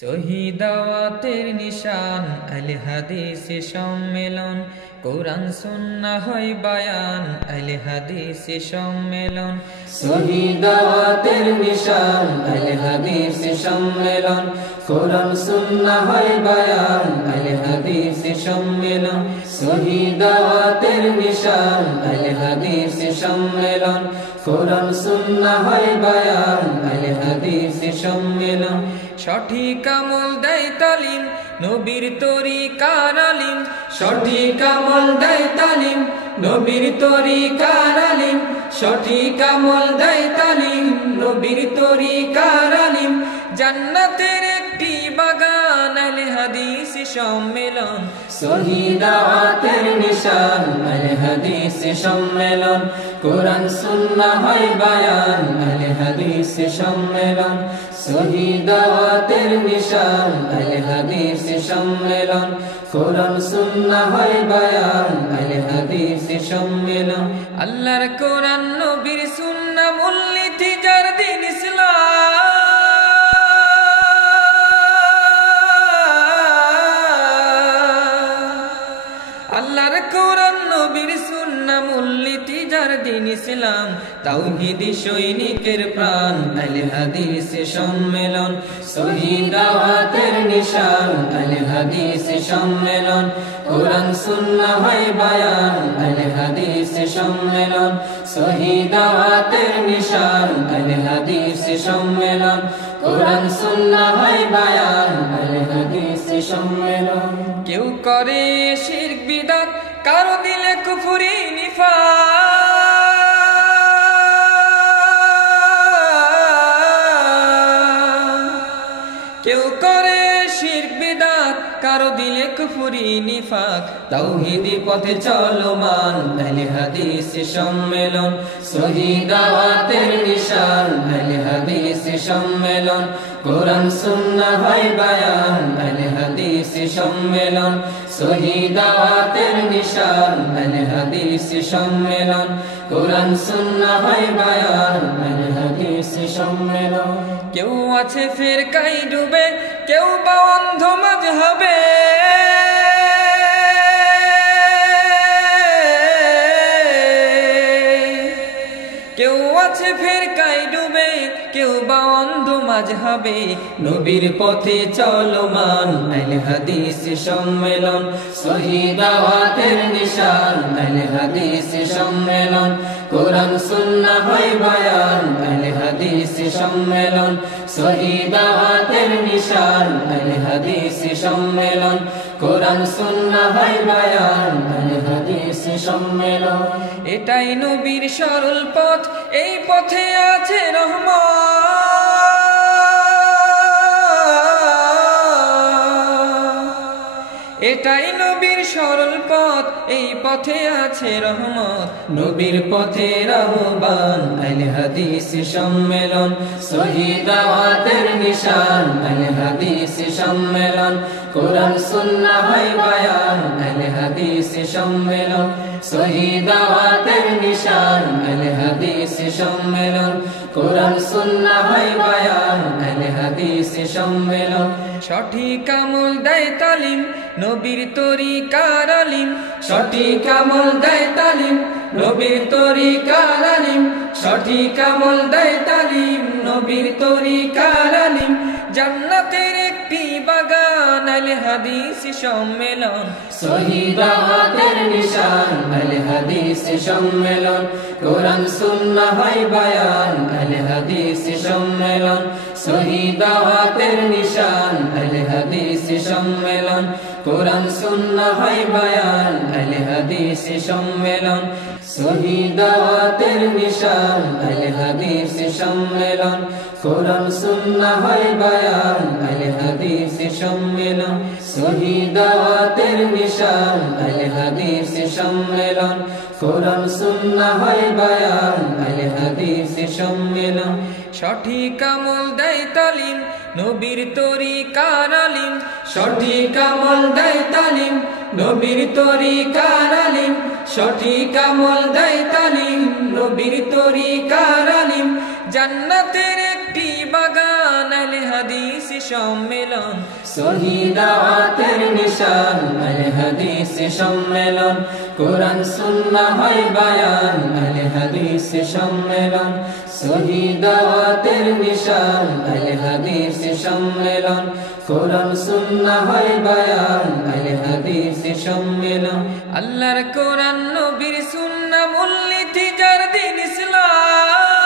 সহি দাওয়াতের নিশান আহলে হাদিস সম্মেলন, কোরআন সুন্নাহ হয় বায়ান আহলে হাদিস সম্মেলন। সহি দাওয়াতের নিশান আহলে হাদিস সম্মেলন, কোরআন সুন্নাহ হয় বায়ান আহলে হাদিস সম্মেলন। সহি দাওয়াতের নিশান আহলে হাদিস সম্মেলন, কোরআন সুন্নাহ হয় বায়ান আহলে হাদিস সম্মেলন। সঠিক আমল দেয় তালিম নবীর তরিকার আলিম, সঠিক আমল দেয় তালিম নবীর তরিকার আলিম, সঠিক আমল দেয় তালিম নবীর তরিকার আলিম। জান্নাতের একটি বাগান আহলে হাদিস সম্মেলন, সহি দাওয়াতের নিশান আহলে হাদিস সম্মেলন, কোরআন সুন্নাহ হয় বায়ান আহলে হাদিস সম্মেলন। সহি দাওয়াতের নিশান আহলে হাদিস সম্মেলন, কোরআন সুন্নাহ হয় বায়ান আহলে হাদিস সম্মেলন। আল্লাহর কোরআন নবীর সুন্নাহ মূলনীতি যার দিন ইসলাম, আল্লাহর কোরআন নবীর সুন্নাহ মূলনীতি যার দিন ইসলাম। তাওহীদি সৈনিকের প্রাণ আহলে হাদিস সম্মেলন, সহি দাওয়াতের নিশান আহলে হাদিস সম্মেলন, কোরআন সুন্নাহ হয় বায়ান আহলে হাদিস সম্মেলন। সহি দাওয়াতের নিশান আহলে হাদিস সম্মেলন, কোরআন সুন্নাহ হয় বায়ান আহলে হাদিস সম্মেলন। কেউ করে শিরক বিদআত, কারো দিলে কুফরি নিফাক, কেউ করে শিরক বিদআত, কারো দিলে কুফরি নিফাক। তাওহীদি পথে চলমান আহলে হাদিস সম্মেলন, সহি দাওয়াতের নিশান আহলে হাদিস সম্মেলন, কোরআন সুন্নাহ হয় বায়ান আহলে হাদিস সম্মেলন। সহি দাওয়াতের নিশান আহলে হাদিস সম্মেলন, কোরআন সুন্নাহ হয় বায়ান আহলে হাদিস সম্মেলন। কেউ আছে ফিরকায় ডুবে, কেউ বা অন্ধ মাযহাবে, কেউ আছে ফিরকায় ডুবে, কেউ বা অন্ধ মাযহাবে। নবীর পথে চলমান আহলে হাদিস সম্মেলন, সহি দাওয়াতের নিশান আহলে হাদিস সম্মেলন, কোরআন সুন্নাহ হয় বায়ান আহলে হাদিস সম্মেলন। সহি দাওয়াতের নিশান আহলে হাদিস সম্মেলন, কোরআন সুন্নাহ হয় বায়ান আহলে হাদিস সম্মেলন। এটাই নবীর সরল পথ, এই পথে আছে রহমত, এটাই নবীর সরল পথ, এই পথে আছে রহমত। নবীর পথের আহ্বান আহলে হাদিস সম্মেলন, সহি দাওয়াতের নিশান আহলে হাদিস সম্মেলন, কোরআন সুন্নাহ হয় বায়ান আহলে হাদিস সম্মেলন। সহি দাওয়াতের নিশান আহলে হাদিস সম্মেলন, কোরআন সুন্নাহ হয় বায়ান আহলে হাদিস সম্মেলন। সঠিক আমল দেয় তালিম নবীর তরিকার আলিম, সঠিক আমল দেয় তালিম নবীর তরিকার আলিম, সঠিক আমল দেয় তালিম নবীর তরিকার আলিম। জান্নাতের একটি বাগান আহলে হাদিস সম্মেলন, সহি দাওয়াতের নিশান আহলে হাদিস সম্মেলন, কোরআন সুন্নাহ হয় বায়ান আহলে হাদিস সম্মেলন। সহি দাওয়াতের নিশান আহলে হাদিস সম্মেলন, কোরআন সুন্নাহ হয় বায়ান আহলে হাদিস সম্মেলন। সহি দাওয়াতের নিশান আহলে হাদিস সম্মেলন, কোরআন সুন্নাহ হয় বায়ান আহলে হাদিস সম্মেলন। সহি দাওয়াতের নিশান আহলে হাদিস সম্মেলন, কোরআন সুন্নাহ হয় বায়ান আহলে হাদিস সম্মেলন। সঠিক আমল দেয় তালিম নবীর তরিকার আলিম, সঠিক আমল দেয় তালিম নবীর তরিকার আলিম, সঠিক আমল দেয় তালিম নবীর তরিকার আলিম। জান্নাতের একটি বাগান আহলে হাদিস সম্মেলন সহি দাওয়াতের নিশান আলে হাদিস সম্মেলন কোরআন সুন্নাহ হয় বায়ান আলে হাদিস সম্মেলন সহি দাওয়াতের নিশান আলে হাদিস সম্মেলন কোরআন সুন্নাহ হয় বায়ান আলে হাদিস সম্মেলন আল্লাহর কোরআন নবীর সুন্নাহ মূলনীতি যার দিন ইসলাম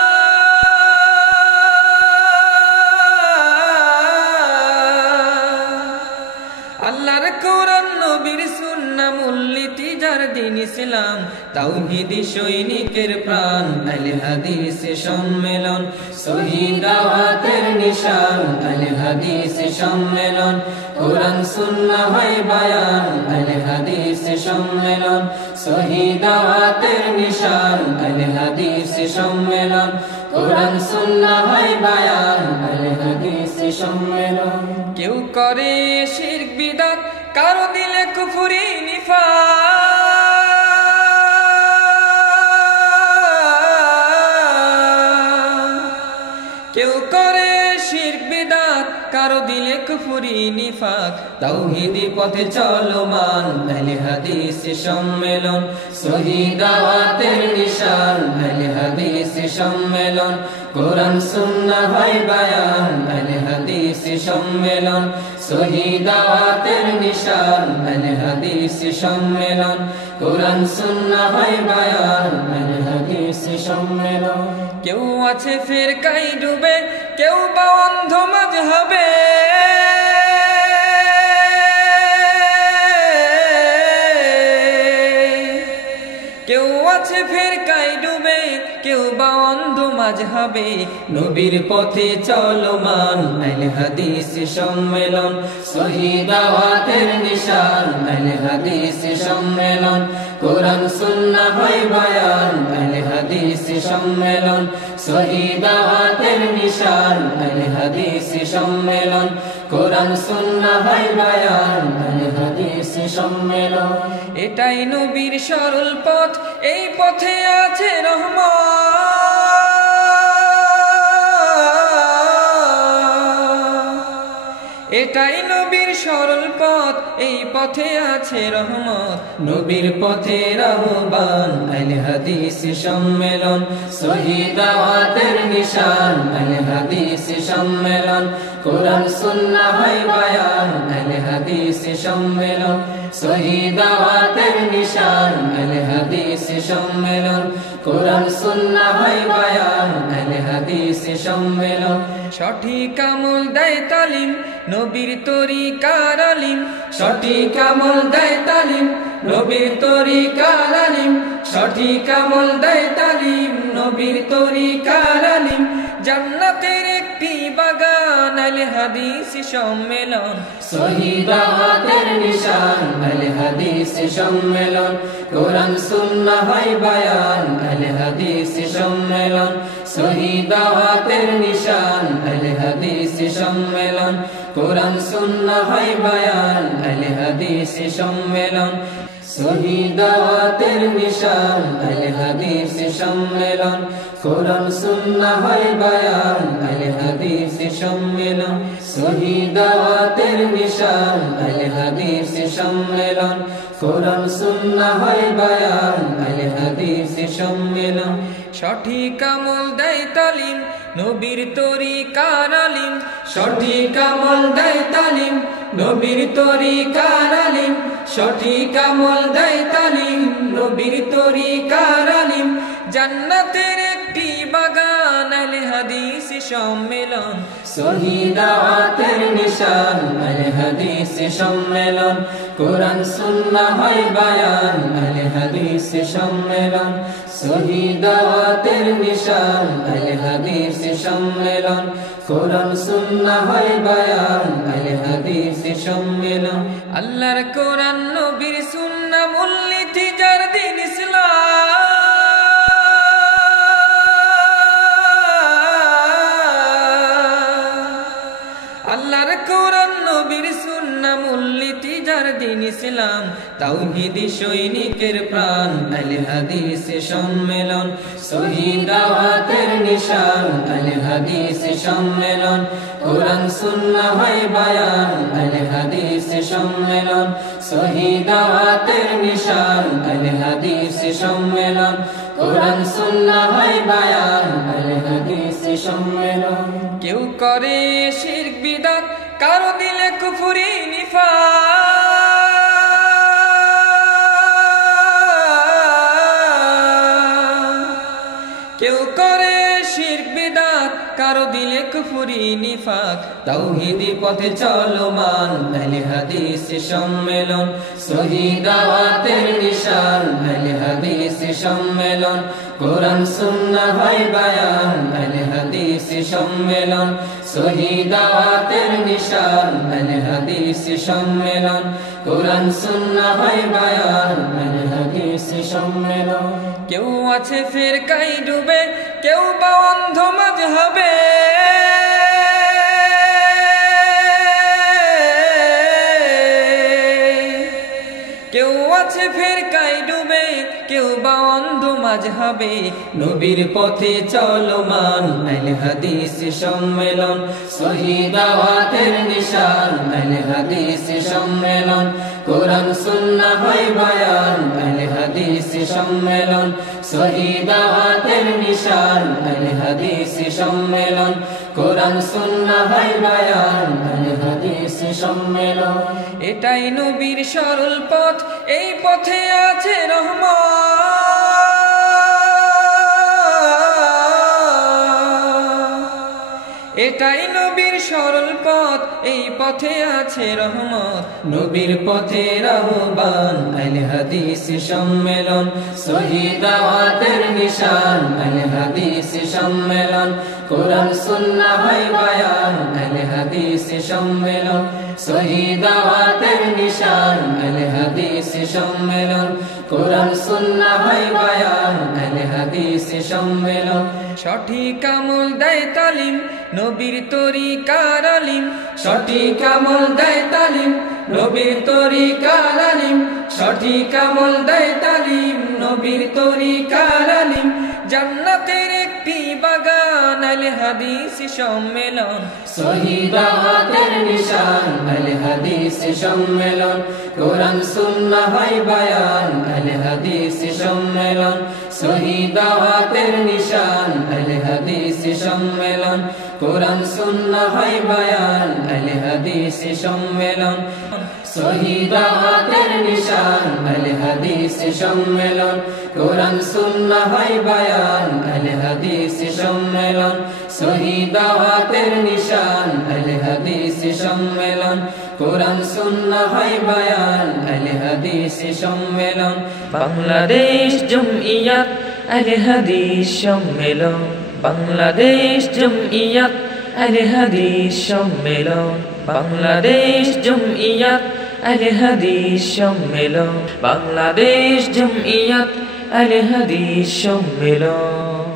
আল্লাহর কোরআন নবীর সুন্নাহ মূলনীতি যার দিন ইসলাম তাওহীদি সৈনিকের প্রাণ আলে হাদিস সম্মেলন সহি দাওয়াতের নিশান আলে হাদিস সম্মেলন কোরআন সুন্নাহ হয় বায়ান আলে হাদিস সম্মেলন সহি দাওয়াতের নিশান আলে হাদিস সম্মেলন কোরআন সুন্নাহ হয় বায়ান আলে হাদিস সম্মেলন কেউ করে শিরক বিদআত কারো দিলে কুফরি নিফাক কেউ করে শিরক বিদআত কারো দিলে কুফরি নিফাক তাওহীদি পথে চলমান আলে হাদিস সম্মেলন সহি দাওয়াতের নিশান আলে হাদিস সম্মেলন কোরআন সুন্নাহ হয় বায়ান আলে হাদিস সম্মেলন সহি দাওয়াতের নিশান আলে হাদিস সম্মেলন কোরআন সুন্নাহ হয় বায়ান আলে হাদিস সম্মেলন কেউ আছে ফিরকায় ডুবে কেউ বা অন্ধ মাযহাবে কেউ আছে ফিরকায় ডুবে কেউ বা অন্ধ মাযহাবে নবীর পথে চলমান আলে হাদিস সম্মেলন সহি দাওয়াতের নিশান আলে হাদিস সম্মেলন কোরআন সুন্নাহ হয় বায়ান আলে হাদিস সম্মেলন সহি দাওয়াতের নিশান আলে হাদিস সম্মেলন কোরআন সুন্নাহ হয় বায়ান আলে হাদিস সম্মেলন এটাই নবীর সরল পথ এই পথে আছে রহমত এটাই নবীর সরল পথ এই পথে আছে রহমত নবীর পথে আহ্বান আলে হাদিস সম্মেলন সহি দাওয়াতের নিশান আলে হাদিস সম্মেলন কোরআন সুন্নাহ হয় বায়ান আলে হাদিস সম্মেলন সহি দাওয়াতের নিশান আলে হাদিস সম্মেলন কোরআন সুন্নাহ হয় বায়ান আলে হাদিস সম্মেলন সঠিক আমল দেয় তালিম নবীর তরিকার আলিম সঠিক আমল দেয় তালিম নবীর তরিকার আলিম সঠিক আমল দেয় তালিম নবীর তরিকার আলিম জান্নাতের একটি বাগান আলে হাদিস সম্মেলন সহি দাওয়াতের নিশান আলে হাদিস সম্মেলন কোরআন সুন্নাহ হয় বায়ান আলে হাদিস সম্মেলন সহি দাওয়াতের নিশান আলে হাদিস সম্মেলন কোরআন সুন্নাহ হয় বায়ান আলে হাদিস সম্মেলন সহি দাওয়াতের নিশান আলে হাদিস সম্মেলন কোরআন সুন্নাহ হয় বায়ান আলে হাদিস সম্মেলন সহি দাওয়াতের নিশান আলে হাদিস সম্মেলন কোরআন সুন্নাহ হয় বায়ান আলে হাদিস সম্মেলন সঠিক আমল দেয় তালিম নবীর তরিকার আলিম সঠিক আমল দেয় তালিম নবীর তরিকার আলিম সঠিক আমল দেয় তালিম নবীর তরিকার আলিম জান্নাতের একটি বাগান আলে হাদিস সম্মেলন সহি দাওয়াতের নিশান আলে হাদিস সম্মেলন কোরআন সুন্নাহ হয় বায়ান আলে হাদিস সম্মেলন সহি দাওয়াতের নিশান আলে হাদিস সম্মেলন কোরআন সুন্নাহ হয় বায়ান আলে হাদিস সম্মেলন আল্লাহর কোরআন নবীর সুন্নাহ মূলনীতি যার দিন ইসলাম আল্লাহর কোরআন নবীর সুন্নাহ মূলনীতি যার দিন ইসলাম, তাওহীদি সৈনিকের প্রাণ। আহলে হাদিস সম্মেলন শহীদ দাওয়াতের নিশান, আহলে হাদিস সম্মেলন কোরআন সুন্নাহ হয় বায়ান। আহলে হাদিস সম্মেলন শহীদ দাওয়াতের নিশান, আহলে হাদিস সম্মেলন কোরআন সুন্নাহ হয় বায়ান। আহলে হাদিস সম্মেলন। কেউ করে শিরক বিদআত, কারো দিলে কুফরি নিফাক। কেউ করে শিরক বিদআত, কারো দিলে কুফরি নিফাক। তাওহীদি পথে চলমান, আহলে হাদিস সম্মেলন শহীদ দাওয়াতের নিশান। আহলে হাদিস সম্মেলন কোরআন সুন্নাহ হয় বায়ান। আহলে হাদিস সম্মেলন শহীদ দাওয়াতের নিশান। আহলে হাদিস সম্মেলন কোরআন সুন্নাহ হয় বায়ান। আহলে হাদিস সম্মেলন। কেউ আছে ফিরকায় ডুবে, কেউ বা অন্ধ মাযহাবে। কেউ আছে ফিরকায় ডুবে, কেউ বা অন্ধ মাযহাবে। নবীর পথে চলমান, আহলে হাদিস সম্মেলন শহীদ দাওয়াতের নিশান। আহলে হাদিস সম্মেলন কোরআন সুন্নাহ হয় বায়ান। আহলে হাদিস সম্মেলন শহীদ দাওয়াতের নিশান। আহলে হাদিস সম্মেলন কোরআন সুন্নাহ হয় বায়ান। আহলে হাদিস সম্মেলন। এটাই নবীর সরল পথ, এই পথে আছে রহমত। এটাই নবীর সরল পথ, এই পথে আছে রহমত। নবীর পথের আহ্বান, আহলে হাদিস সম্মেলন শহীদ দাওয়াতের নিশান। আহলে হাদিস সম্মেলন কোরআন সুন্নাহ হয় বায়ান। আহলে হাদিস সম্মেলন শহীদ দাওয়াতের নিশান। আহলে হাদিস সম্মেলন কোরআন সুন্নাহ হয় বায়ান। আহলে হাদিস সম্মেলন সঠিক আমল দেয় তালিম, নবীর তরিকার আলিম। সঠিক আমল দেয় তালিম, নবীর তরিকার আলিম। সঠিক আমল দেয় তালিম, নবীর তরিকার আলিম। জান্নাতের একটি বাগান, আহলে হাদিস সম্মেলন শহীদ দাওয়াতের নিশান। আহলে হাদিস সম্মেলন কোরআন সুন্নাহ হয় বায়ান। আহলে হাদিস সম্মেলন শহীদ দাওয়াতের নিশান। আহলে হাদিস সম্মেলন কোরআন সুন্নাহ হয় বায়ান। আহলে হাদিস সম্মেলন শহীদ দাওয়াতের নিশান। আহলে হাদিস সম্মেলন কোরআন সুন্নাহ হয় বায়ান। আহলে হাদিস সম্মেলন শহীদ দাওয়াতের নিশান। আহলে হাদিস সম্মেলন কোরআন সুন্নাহ হয় বায়ান। আহলে হাদিস সম্মেলন বাংলাদেশ জমইয়াত আহলে হাদিস সম্মেলন। বাংলাদেশ জমইয়াত আহলে হাদিস সম্মেলন। বাংলাদেশ জমইয়াত আহলে হাদিস সম্মেলন। বাংলাদেশ জমইয়াত আহলে হাদিস সম্মেলন।